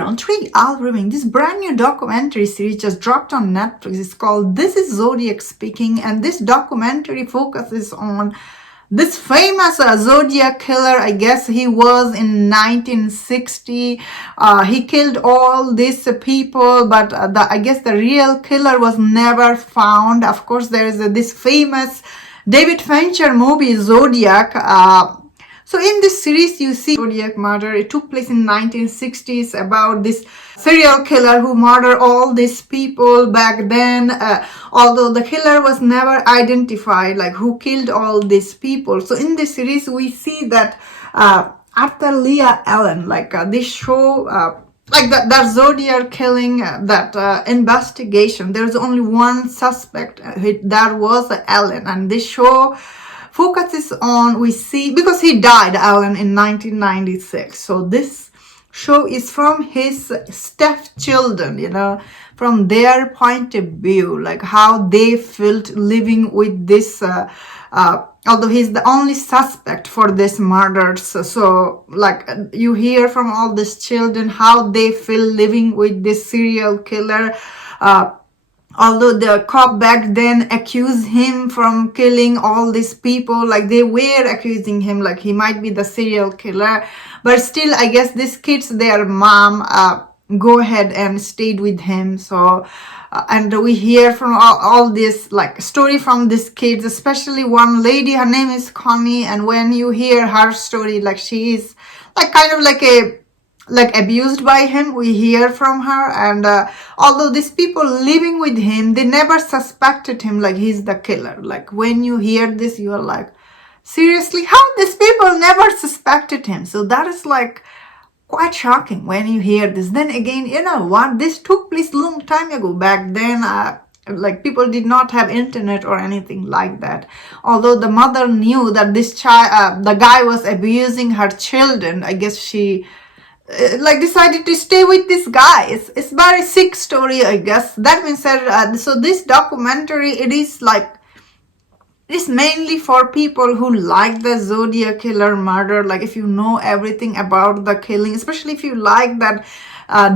everyone, today I'll be reviewing this brand new documentary series just dropped on Netflix. It's called This is Zodiac Speaking, and this documentary focuses on this famous Zodiac killer. I guess he was in 1960. He killed all these people, but I guess the real killer was never found. Of course, there is this famous David Fincher movie, Zodiac. So in this series, you see Zodiac murder. It took place in 1960s about this serial killer who murdered all these people back then. Although the killer was never identified, like who killed all these people. So in this series, we see that after Leah Allen, like this show, like that Zodiac killing, that investigation, there's only one suspect. That was Allen, and this show focuses on, we see, because he died, Allen, in 1996. So this show is from his stepchildren, you know, from their point of view, like how they felt living with this, although he's the only suspect for this murders. So like you hear from all these children how they feel living with this serial killer. Although the cop back then accused him from killing all these people, like they were accusing him like he might be the serial killer, but still I guess these kids, their mom go ahead and stayed with him. So and we hear from all this like story from these kids, especially one lady, her name is Connie, and when you hear her story, like she is like kind of like abused by him, we hear from her. And although these people living with him, they never suspected him like he's the killer. Like when you hear this, you are like, seriously, how these people never suspected him? So that is like quite shocking when you hear this. Then again, you know what, this took place long time ago. Back then like people did not have internet or anything like that. Although the mother knew that this child, the guy was abusing her children, I guess she like decided to stay with this guy. It's very sick story, I guess. That means that so this documentary, it is mainly for people who like the Zodiac killer murder. Like if you know everything about the killing, especially if you like that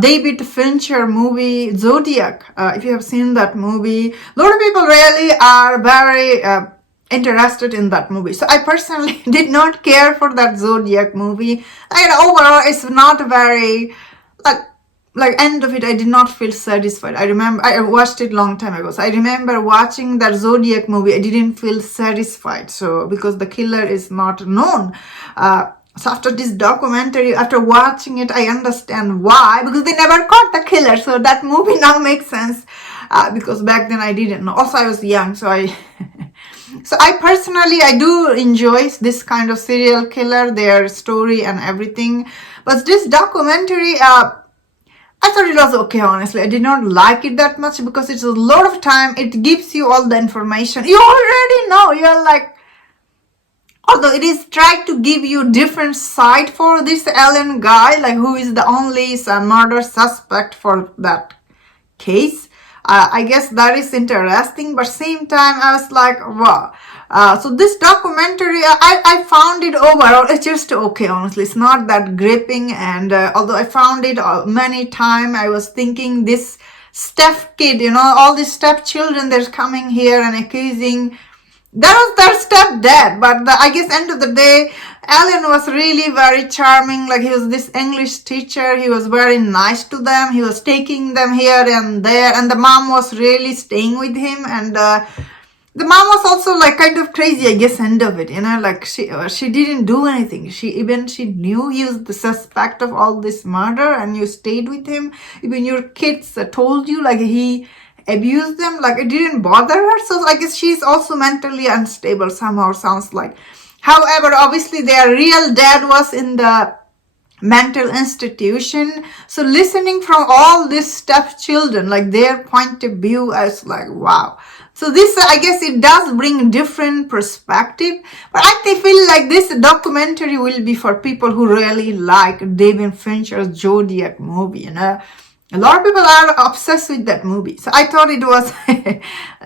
David Fincher movie Zodiac. If you have seen that movie, a lot of people really are very interested in that movie. So I personally did not care for that Zodiac movie. And overall, it's not very like end of it, I did not feel satisfied. I remember I watched it long time ago. So I remember watching that Zodiac movie, I didn't feel satisfied. So because the killer is not known. So after this documentary, after watching it, I understand why, because they never caught the killer. So that movie now makes sense, because back then I didn't know. Also, I was young, so So I personally, I do enjoy this kind of serial killer, their story and everything. But this documentary, I thought it was okay, honestly. I did not like it that much because it's a lot of time. It gives you all the information. You already know. You're like, although it is trying to give you different side for this Allen guy, like who is the only murder suspect for that case. I guess that is interesting, but same time I was like, wow. So this documentary, I found it overall, it's just okay, honestly. It's not that gripping, and although I found it many times, I was thinking this step kid, you know, all these stepchildren, they're coming here and accusing, that was their stepdad. But I guess end of the day, Allen was really very charming. Like he was this English teacher. He was very nice to them. He was taking them here and there. And the mom was really staying with him. And the mom was also like kind of crazy, I guess, end of it. You know, like she didn't do anything. She knew he was the suspect of all this murder, and you stayed with him. Even your kids told you like he abused them, like it didn't bother her. So I guess she's also mentally unstable somehow, sounds like. However, obviously their real dad was in the mental institution. So listening from all these stepchildren, like their point of view, I was like, wow. So this, I guess it does bring different perspective. But I feel like this documentary will be for people who really like David Fincher's Zodiac movie, you know. A lot of people are obsessed with that movie. So I thought it was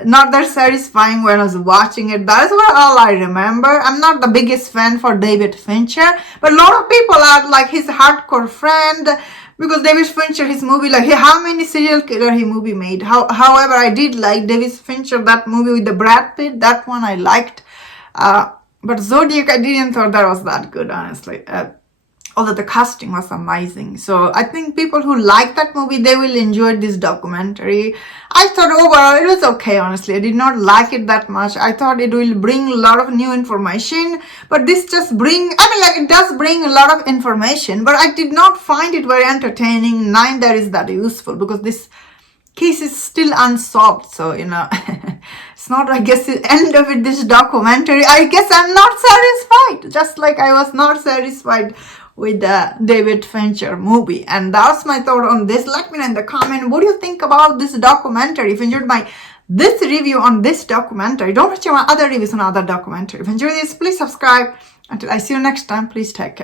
not that satisfying when I was watching it. That is what all I remember. I'm not the biggest fan for David Fincher, but a lot of people are like his hardcore friend. because David Fincher, his movie, like how many serial killer he movie made. However, I did like David Fincher, that movie with the Brad Pitt, that one I liked. But Zodiac, I didn't thought that was that good, honestly. Although the casting was amazing. So I think people who like that movie, they will enjoy this documentary. I thought overall it was okay, honestly. I did not like it that much. I thought it will bring a lot of new information, but this just it does bring a lot of information, but I did not find it very entertaining, neither is that useful, because this case is still unsolved. So, it's not, I guess, the end of it, this documentary. I guess I'm not satisfied, just like I was not satisfied with the David Fincher movie. And that's my thought on this. Let me know in the comment, what do you think about this documentary? If you enjoyed this review on this documentary, don't forget my other reviews on other documentary. If you enjoyed this, please subscribe. Until I see you next time, please take care.